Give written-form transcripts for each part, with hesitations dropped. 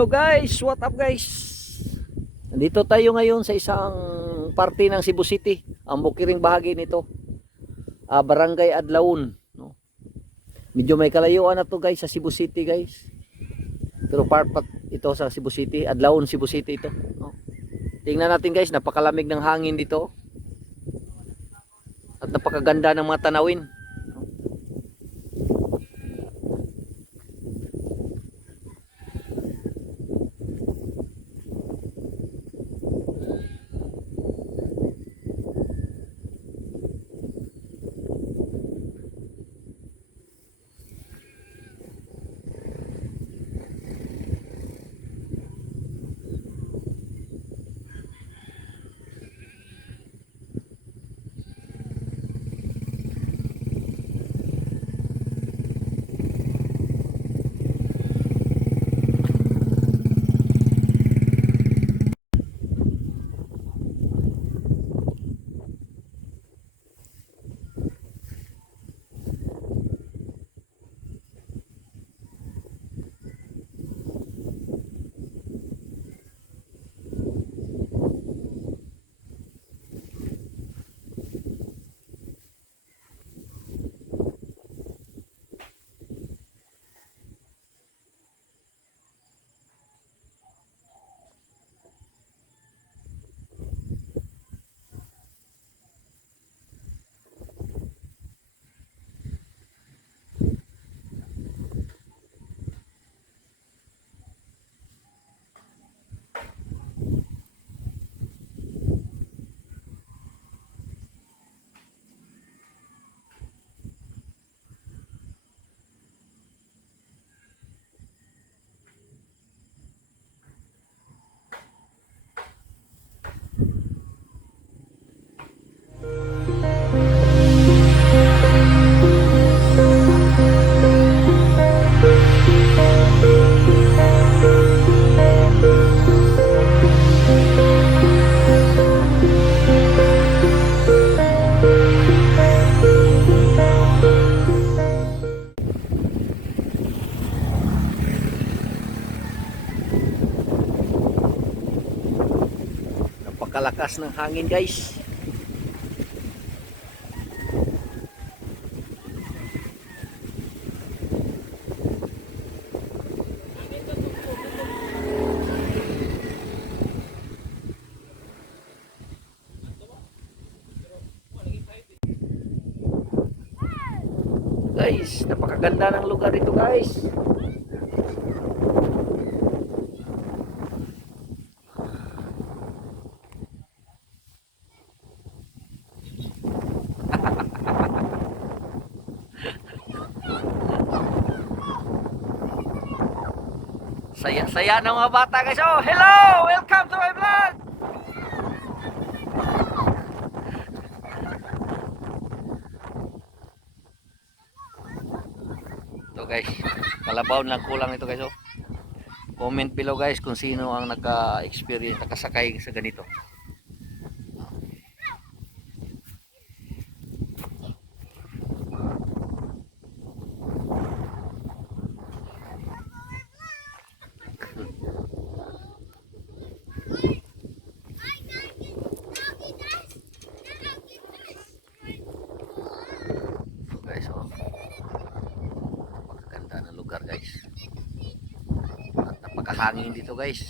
Hello guys, what up guys? Nandito tayo ngayon sa isang parte ng Cebu City, ang bukiring bahagi nito, Barangay Adlaon, no? Medyo may kalayuan na to guys sa Cebu City guys. Pero part ito sa Cebu City, Adlaon, Cebu City ito, no? Tingnan natin guys, napakalamig ng hangin dito. At napakaganda ng mga tanawin. Napakalakas ng hangin guys. Guys, napakaganda ng lugar ito guys. Saya-saya ng mga bata guys. Oh, hello! Welcome to my vlog! Ito guys, kalabaw lang kulang ito guys. Oh. Comment below guys kung sino ang naka-experience, nakasakay sa ganito. Guys, oh. Napakaganda ng lugar guys. At napakahangin dito guys.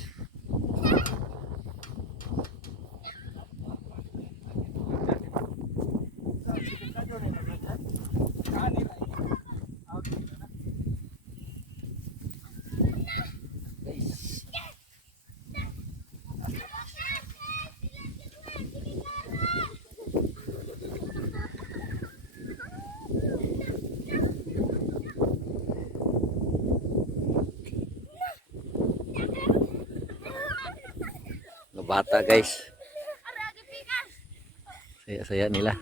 Mga bata guys. Saya-saya nila.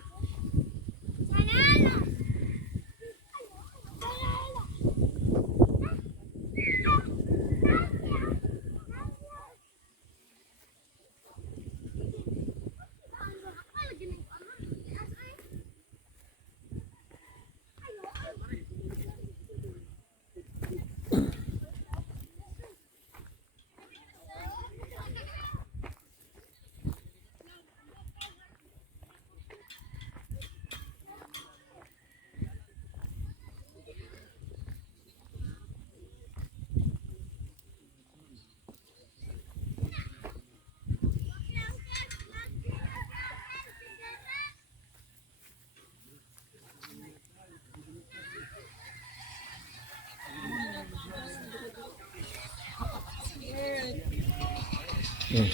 Hmm.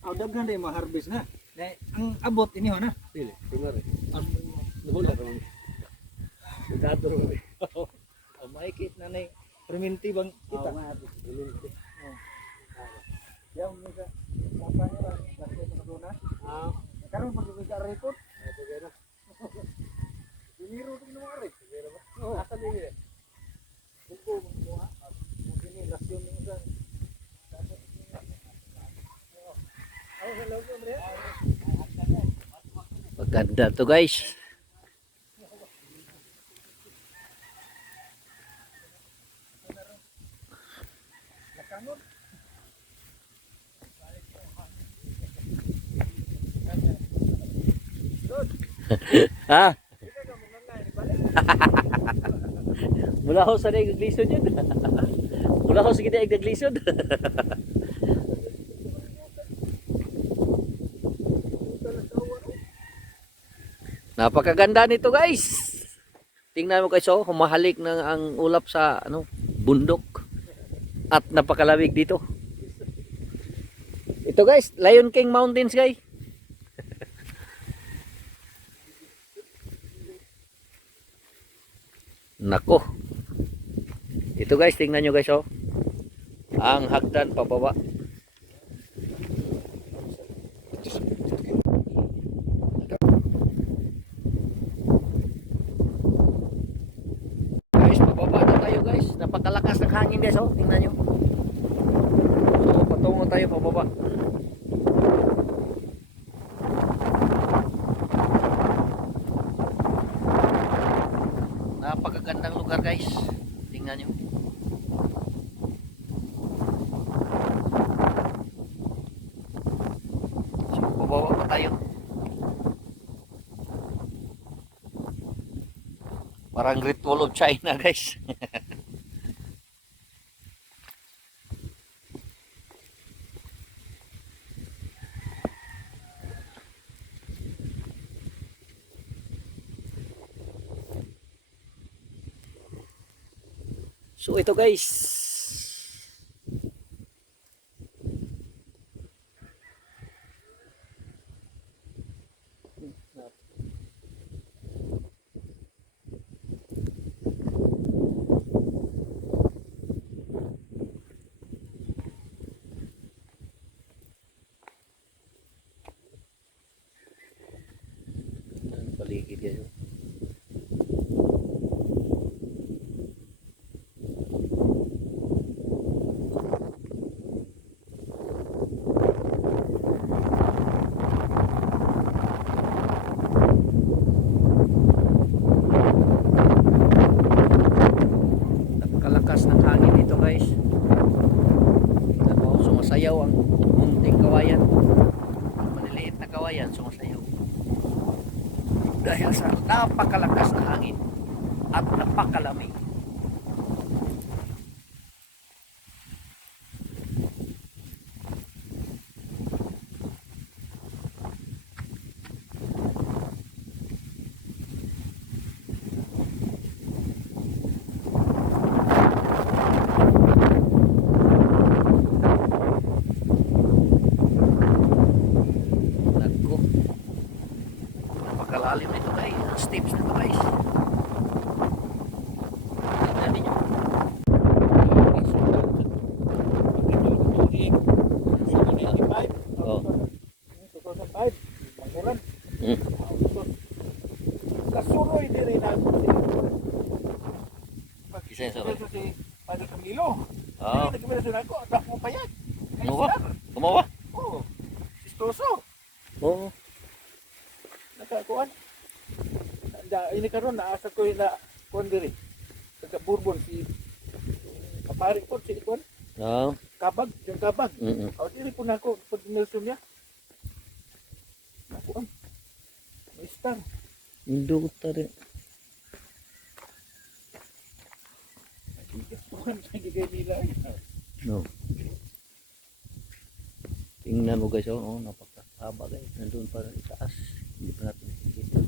Aw daghan day ma-harvest na. Dahil ang abot ini na. Pili, tingnan rin. Wala naman. Cuidado rin. Oh, maikit na nay prementibang kita. Yang mga apa nila kasi mga dona. Karon pagkikita report. Sige na. Diniro din mo ari. Sige na ba? Asa din eh. Kuko mo ha. Kini lasyon mo sa. Oh, hello Andre. Maganda to guys. Ha? Mula ko sa naglisod yun. Mula ko sa kita naglisod. Napakaganda nito guys. Tingnan mo guys, oh, humahalik ng ang ulap sa ano, bundok. At napakalawig dito. Ito guys, Lion King Mountains guys. Nako. Ito guys, tingnan nyo guys, oh. Ang hagdan pababa. Guys, pababa na tayo guys. Napakalakas ng hangin guys, oh. Tingnan nyo. So, patungo tayo pababa. Napakagandang lugar guys. Tingnan nyo. So, bababa pa tayo. Parang Great Wall of China guys. So ito guys. Ang paligid yan. Napakalakas ng hangin dito guys. Tingnan mo, sumasayaw ang munting kawayan. Maliliit na kawayan, sumasayaw. Dahil sa napakalakas na hangin at napakalamig. Nagko. Napakalalim nito guys. Ang steps nito guys. Tingnan ninyo. Oh. 2005. Panguran. Mm. Kasuroy diri na. Isa yun sa Ito si Padre Camilo. Oh. Nagkabila ako, anak mo payat. Kumawa? Kumawa? Oo. Sistoso. Oo. Nakakuan. Ini karon naasa ko na kuan diri. Sa Bourbon si kapari ko si kuan. Oh. Kabag, yung kabag. Mm. O dili po nako pag Nelson niya. Nakuan. May star. Indot ta rin. Kuan sa gigay nila. No. Tingnan mo guys, oh, napakahaba guys. Nandun pa rin itaas. Hindi pa natin nakikita.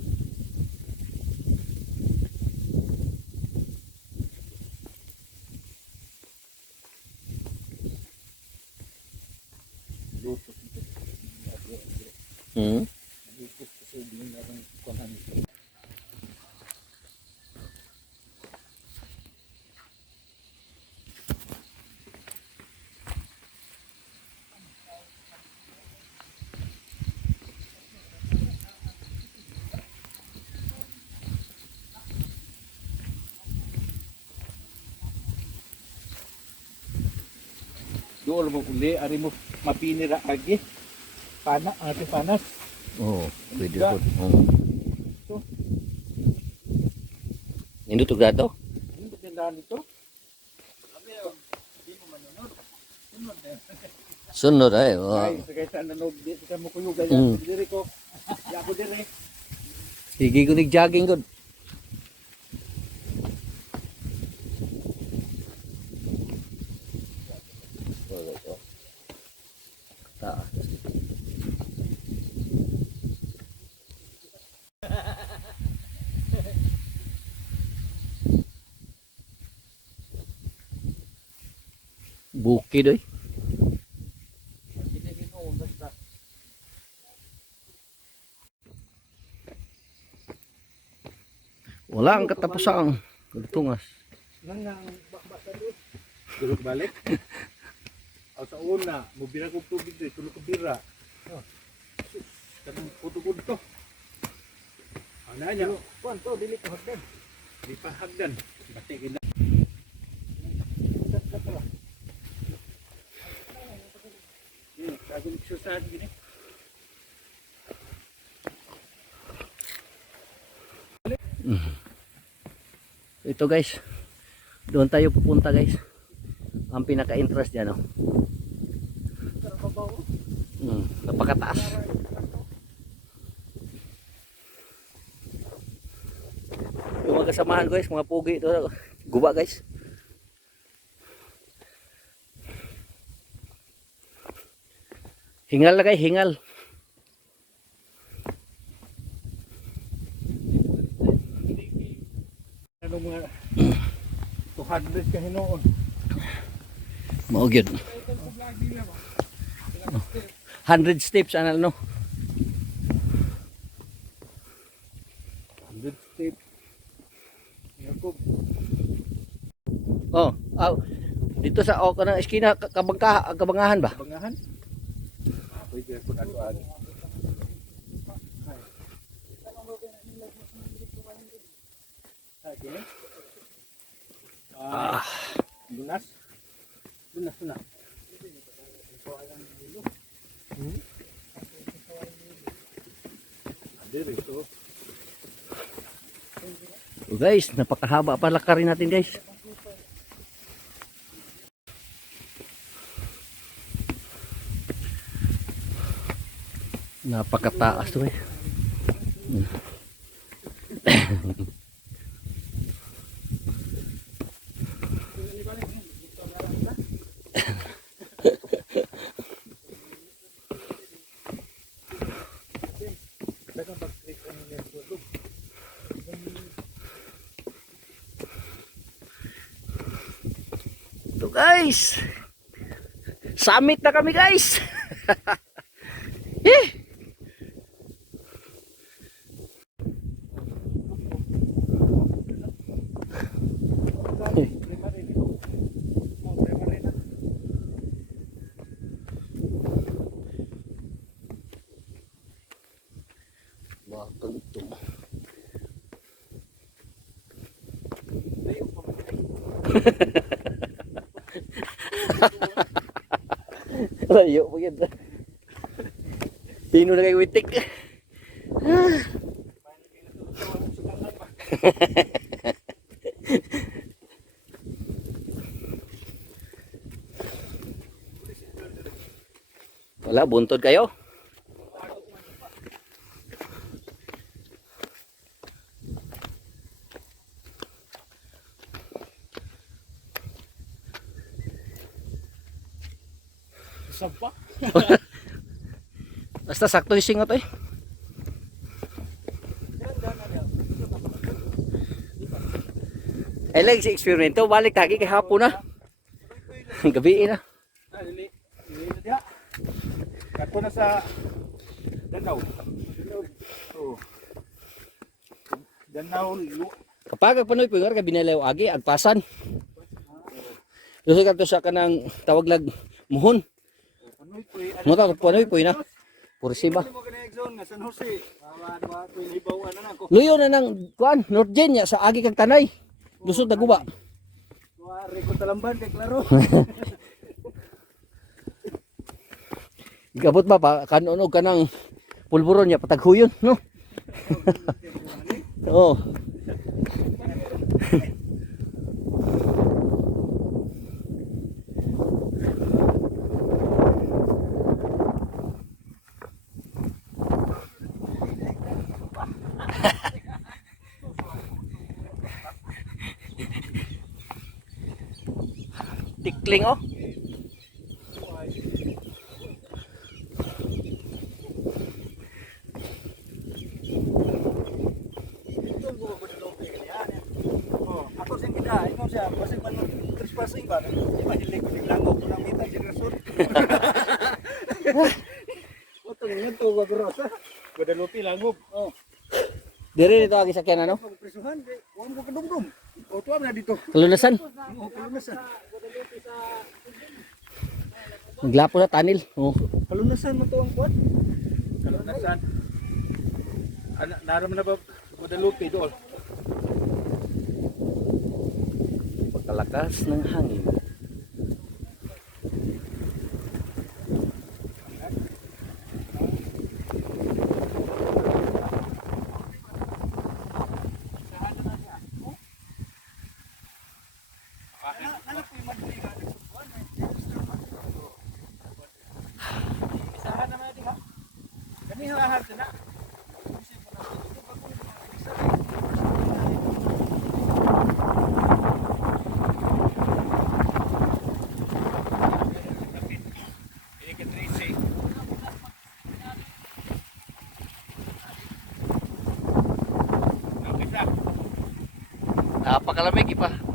Hmm. Nagigit kasi hindi na rin kunan. Doon mo uli, ari mo mapinira agi. Ate panas. Oo, pwede Ga. po. Oo. So, Nindot og dato? hindi tindahan ito. Sunod ay. Ay, Oh. sa kaysa nanog, di sa mo kuyog. Mm. Diri ko. Di ako diri. Sige ko jogging gud. Taas. Bukid oy. Hindi ginoon basta. Wala ang katapusan. Tungas. Nang basa doon. Tulog balik. Aw sa una, mo bira kog tubig diri, tulog ko bira. Oh. Kanang putugod to. Ana nya. Kuan to dili ko hagdan. Di pa hagdan. Bati gina. Kagong exercise gini. Ito guys. Doon tayo pupunta guys. Ang pinaka-interest diyan oh. Napakataas. Yung mga kasamahan guys, mga pugi ito. Guba guys. Hingal na guys, hingal. Ano mga 200 ka hinoon. Mao gyud. 100 steps anal no. 100 step. Yakob. Oh, dito sa kanang eskina kabangahan ba? Bangahan. Pwede ko na doon. Okay. Lunas. Lunas na. Diri to. Oh, guys, napakahaba pala ka rin natin guys. Napakataas to eh. Ito guys. Summit na kami guys. Eh. Makagutong. Layo po yan. Pino na kay witik. Wala, buntod kayo. Sapa. Basta sakto yung singot eh. Ay lang si eksperimento, balik lagi kay hapon na. Gabi na. Dili. Dili na dia. Kato na sa Danaw. Oh. Danaw. Kapag agpanoy po nga binalaw agi agpasan. Luso ka to sa kanang tawag lag muhon. Panoy po eh. Mo ta panoy po na. Pursima. Mo kana exon nga San Jose. Awa ko ibawan na nako. Luyo na nang kuan North Genya sa agi kag tanay. Lusod na guba. Wari ko talamban kay klaro. Gabot ba pa kanunog kanang pulburon niya pataghuyon no. Oo. Tikling oh. Oh, ako sing kita, ikaw siya, kasi man trespassing ba? Di ba hilig ko naglangaw ko ng mita si Rasul. Otong nga to wag rosa. Guadalupe langop. Oh, Dire dito agi sakyan ano? pagprisuhan kay wa mo kadumdum. O tuwa na dito. Kalunasan. Oh, kalunasan. Maglapo sa tanil. Oh. Kalunasan mo to ang kuat. Kalunasan. Naram na ba Guadalupe doon? Pagkalakas ng hangin. Napakalamig pa.